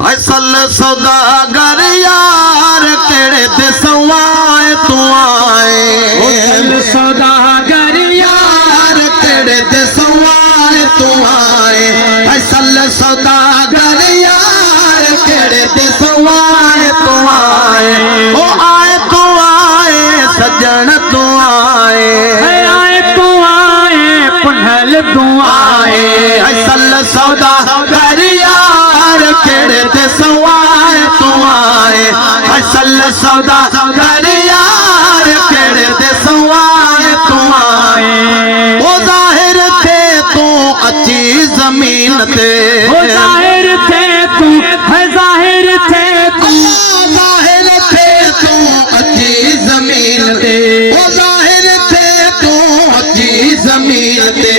असल सौदागर यार केड़े ते सवाए तू आए सौदागर यार केड़े ते सवाए तू आए असल सौदागर यार केड़े ते सवाए तू आए ओ आए तू आए सजन तू आए तू आए पुनल तू आए असल सौदागर यार केड़े ते सवाए तू आए असल सौदागर यार केड़े ते सवाए तू आए ओ जाहिर थे तू अच्छी जमीन ते ओ जाहिर थे तू है जाहिर थे तू जाहिर थे तू अच्छी जमीन ते ओ जाहिर थे तू अच्छी जमीन ते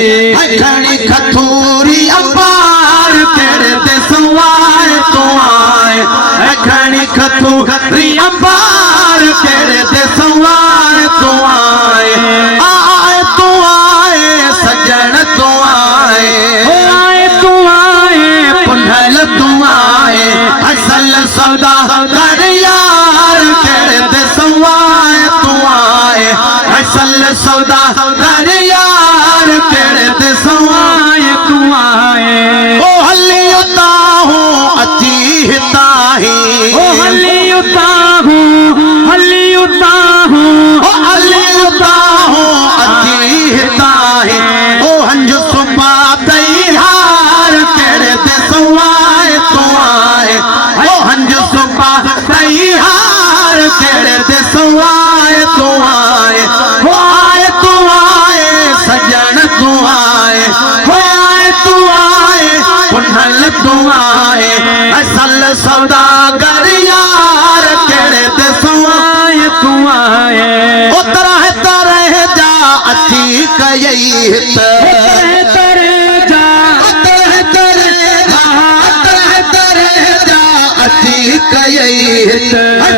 खणी खथूरी अपार केड़े ते सवाए तू आए खणी खथूरी अपार केड़े ते सवाए तू आए तू आए सजन तू आए तू आए पुनल तू आए असल सौदागर यार केड़े ते सवाए तू आए असल सौदागर यार केड़े ते सवाए तू आए ओ हली उता हूँ अच्छी हिताही ओ हली उता हूँ हली उता हूँ ओ हली उता हूँ अच्छी हिताही ओ हंज सुबा दई हार केड़े ते सवाए तू आए ओ हंज सुबा दई हार केड़े ते सवाए तू आए हो आए तू आए सजन तू आए हो आए तू आए पुनल तू आए असल सौदागर यार केड़े ते सवाए तू आए ओ तरह तरह जा अच्छी कयई तेरे जा तरह तरह जा अच्छी कयई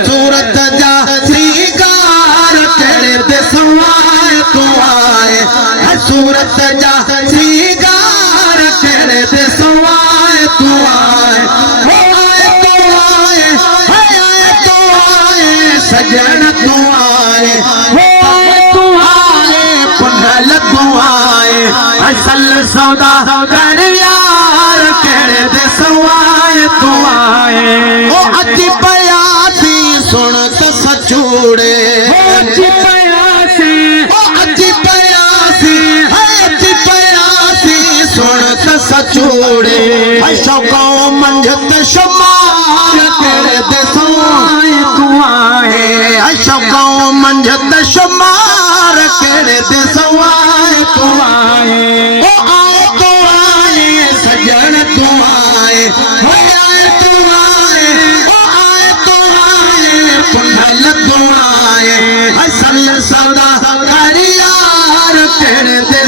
सूरत जा श्रीगार केड़े ते सवाए तू आए सूरत जा श्रीगार केड़े ते सवाए तू आए हो आए तू आए आए तू आए सजन तू आए तू आए पुनल तू आए असल सौदागर यार केड़े ते सवाए तू आए ओ अची पयासी सुन त सचूड़े अची पयासी ओ अची पयासी अची पयासी सुन त सचूड़े शौको मंझत शुमार केड़े ते सवाए तू आए शौको मंझत शुमार केड़े ते सवाए तू आए ओ आए तू आए सजन तू आए हो आए तू आए ओ आए तू आए पुनल तू आए असल सौदागर यार केड़े ते